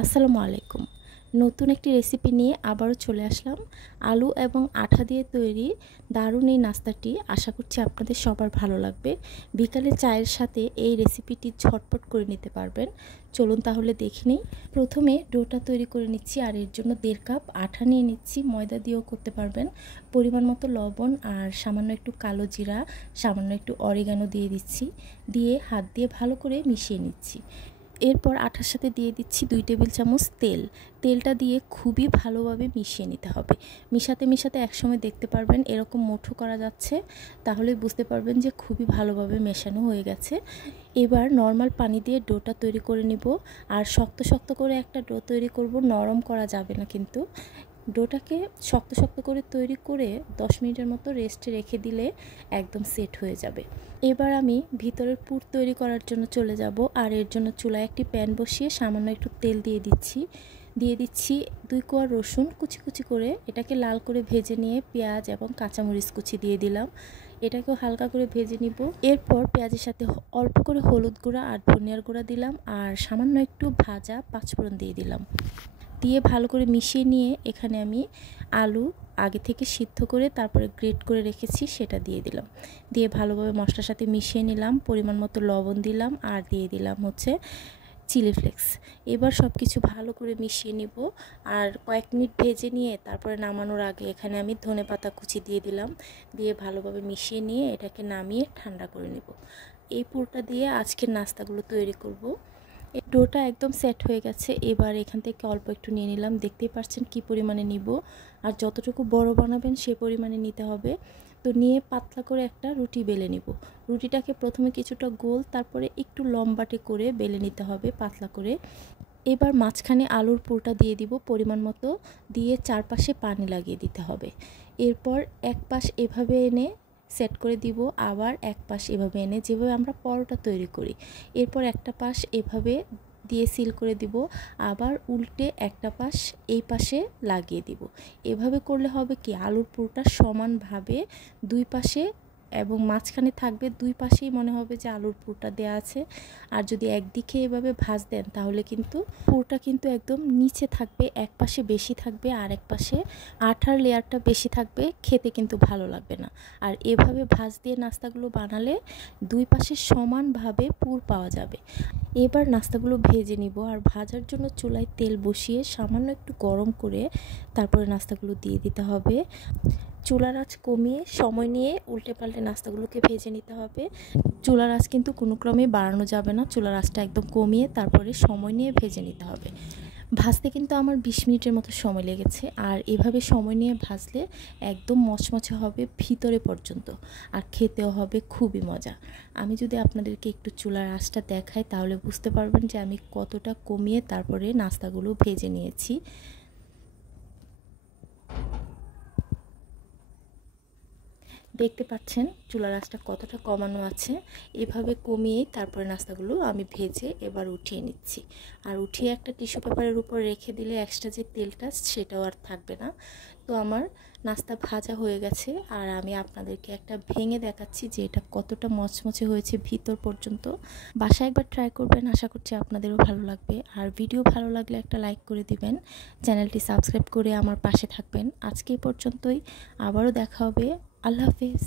আসসালামু আলাইকুম। নতুন একটি রেসিপি নিয়ে আবারও চলে আসলাম। আলু এবং আঠা দিয়ে তৈরি দারুণ এই নাস্তাটি আশা করছি আপনাদের সবার ভালো লাগবে। বিকালে চায়ের সাথে এই রেসিপিটি ঝটপট করে নিতে পারবেন। চলুন তাহলে দেখে নিই। প্রথমে ডোটা তৈরি করে নিচ্ছি, আর এর জন্য 1.5 কাপ আঠা নিয়ে নিচ্ছি। ময়দা দিয়েও করতে পারবেন। পরিমাণ মতো লবণ আর সামান্য একটু কালো জিরা, সামান্য একটু অরিগানো দিয়ে দিচ্ছি। দিয়ে হাত দিয়ে ভালো করে মিশিয়ে নিচ্ছি। এরপর আটার সাথে দিয়ে দিচ্ছি 2 টেবিল চামচ তেল। তেলটা দিয়ে খুবই ভালোভাবে মিশিয়ে নিতে হবে। মিশাতে মিশাতে একসময় দেখতে পারবেন এরকম মুঠো করা যাচ্ছে, তাহলে বুঝতে পারবেন যে খুবই ভালোভাবে মেশানো হয়ে গেছে। এবার নর্মাল পানি দিয়ে ডোটা তৈরি করে নিব। আর শক্ত শক্ত করে একটা ডো তৈরি করব, নরম করা যাবে না কিন্তু। ডোটাকে শক্ত শক্ত করে তৈরি করে 10 মিনিটের মতো রেস্টে রেখে দিলে একদম সেট হয়ে যাবে। এবার আমি ভিতরের পুর তৈরি করার জন্য চলে যাব। আর এর জন্য চুলায় একটি প্যান বসিয়ে সামান্য একটু তেল দিয়ে দিচ্ছি 2 কোয়া রসুন কুচি কুচি করে। এটাকে লাল করে ভেজে নিয়ে পেঁয়াজ এবং কাঁচামরিচ কুচি দিয়ে দিলাম। এটাকেও হালকা করে ভেজে নিব। এরপর পেঁয়াজের সাথে অল্প করে হলুদ গুঁড়া আর ধনিয়ার গুঁড়া দিলাম, আর সামান্য একটু ভাজা পাঁচফোড়ন দিয়ে দিলাম। দিয়ে ভালো করে মিশিয়ে নিয়ে এখানে আমি আলু আগে থেকে সিদ্ধ করে তারপরে গ্রেট করে রেখেছি সেটা দিয়ে দিলাম। দিয়ে ভালোভাবে মশলার সাথে মিশিয়ে নিলাম। পরিমাণ মতো লবণ দিলাম, আর দিয়ে দিলাম চিলি ফ্লেক্স। এবার সব কিছু ভালো করে মিশিয়ে নিব। আর কয়েক মিনিট ভেজে নিয়ে তারপরে নামানোর আগে এখানে আমি ধনেপাতা কুচি দিয়ে দিলাম। দিয়ে ভালোভাবে মিশিয়ে নিয়ে এটাকে নামিয়ে ঠান্ডা করে নেব। এই পুরটা দিয়ে আজকের নাস্তাগুলো তৈরি করব। এই ডোটা একদম সেট হয়ে গেছে। এবার এখান থেকে অল্প একটু নিয়ে নিলাম। দেখতেই পাচ্ছেন কি পরিমাণে নিব। আর যতটুকু বড় বানাবেন সে পরিমাণে নিতে হবে। তো নিয়ে পাতলা করে একটা রুটি বেলে নিব। রুটিটাকে প্রথমে কিছুটা গোল, তারপরে একটু লম্বাটে করে বেলে নিতে হবে পাতলা করে। এবার মাঝখানে আলুর পুরটা দিয়ে দিব পরিমাণ মতো, দিয়ে চারপাশে পানি লাগিয়ে দিতে হবে। এরপর এক পাশ এভাবে এনে সেট করে দিব, আবার এক পাশ এভাবে এনে যেভাবে আমরা পরোটা তৈরি করি। এরপর একটা পাশ এভাবে দিয়ে সিল করে দিব, আবার উল্টে একটা পাশ এই পাশে লাগিয়ে দিব। এভাবে করলে হবে কি, আলুর পুরটা সমানভাবে দুই পাশে এবং মাঝখানে থাকবে, দুই পাশেই মনে হবে যে আলুর পুরটা দেওয়া আছে। আর যদি একদিকে এভাবে ভাজ দেন তাহলে কিন্তু পুরটা কিন্তু একদম নিচে থাকবে, এক পাশে বেশি থাকবে আর এক পাশে আঠার লেয়ারটা বেশি থাকবে, খেতে কিন্তু ভালো লাগবে না। আর এভাবে ভাজ দিয়ে নাস্তাগুলো বানালে দুই পাশে সমানভাবে পুর পাওয়া যাবে। এবার নাস্তাগুলো ভেজে নিব। আর ভাজার জন্য চুলায় তেল বসিয়ে সামান্য একটু গরম করে তারপরে নাস্তাগুলো দিয়ে দিতে হবে। চুলার আঁচ কমিয়ে সময় নিয়ে উল্টে পাল্টে নাস্তাগুলোকে ভেজে নিতে হবে। চুলার আঁচ কিন্তু কোনো ক্রমে বাড়ানো যাবে না। চুলার আঁচটা একদম কমিয়ে তারপরে সময় নিয়ে ভেজে নিতে হবে। ভাজতে কিন্তু আমার 20 মিনিটের মতো সময় লেগেছে। আর এভাবে সময় নিয়ে ভাজলে একদম মচমচে হবে ভিতরে পর্যন্ত, আর খেতেও হবে খুবই মজা। আমি যদি আপনাদেরকে একটু চুলার আঁচটা দেখাই তাহলে বুঝতে পারবেন যে আমি কতটা কমিয়ে তারপরে নাস্তাগুলো ভেজে নিয়েছি। দেখতে পাচ্ছেন চুলার আঁচটা কতটা কমানো আছে। এভাবে কমিয়ে তারপরে নাস্তাগুলো আমি ভেজে এবার উঠিয়ে নিচ্ছি। আর উঠিয়ে একটা টিস্যু পেপারের উপর রেখে দিলে এক্সট্রা যে তেলটা সেটাও আর থাকবে না। তো আমার নাস্তা ভাজা হয়ে গেছে, আর আমি আপনাদেরকে একটা ভেঙে দেখাচ্ছি যে এটা কতটা মচমচে হয়েছে ভিতর পর্যন্ত। বাসায় একবার ট্রাই করবেন, আশা করছি আপনাদেরও ভালো লাগবে। আর ভিডিও ভালো লাগলে একটা লাইক করে দিবেন, চ্যানেলটি সাবস্ক্রাইব করে আমার পাশে থাকবেন। আজকে এই পর্যন্তই, আবারও দেখা হবে। আল্লাহ হাফেজ।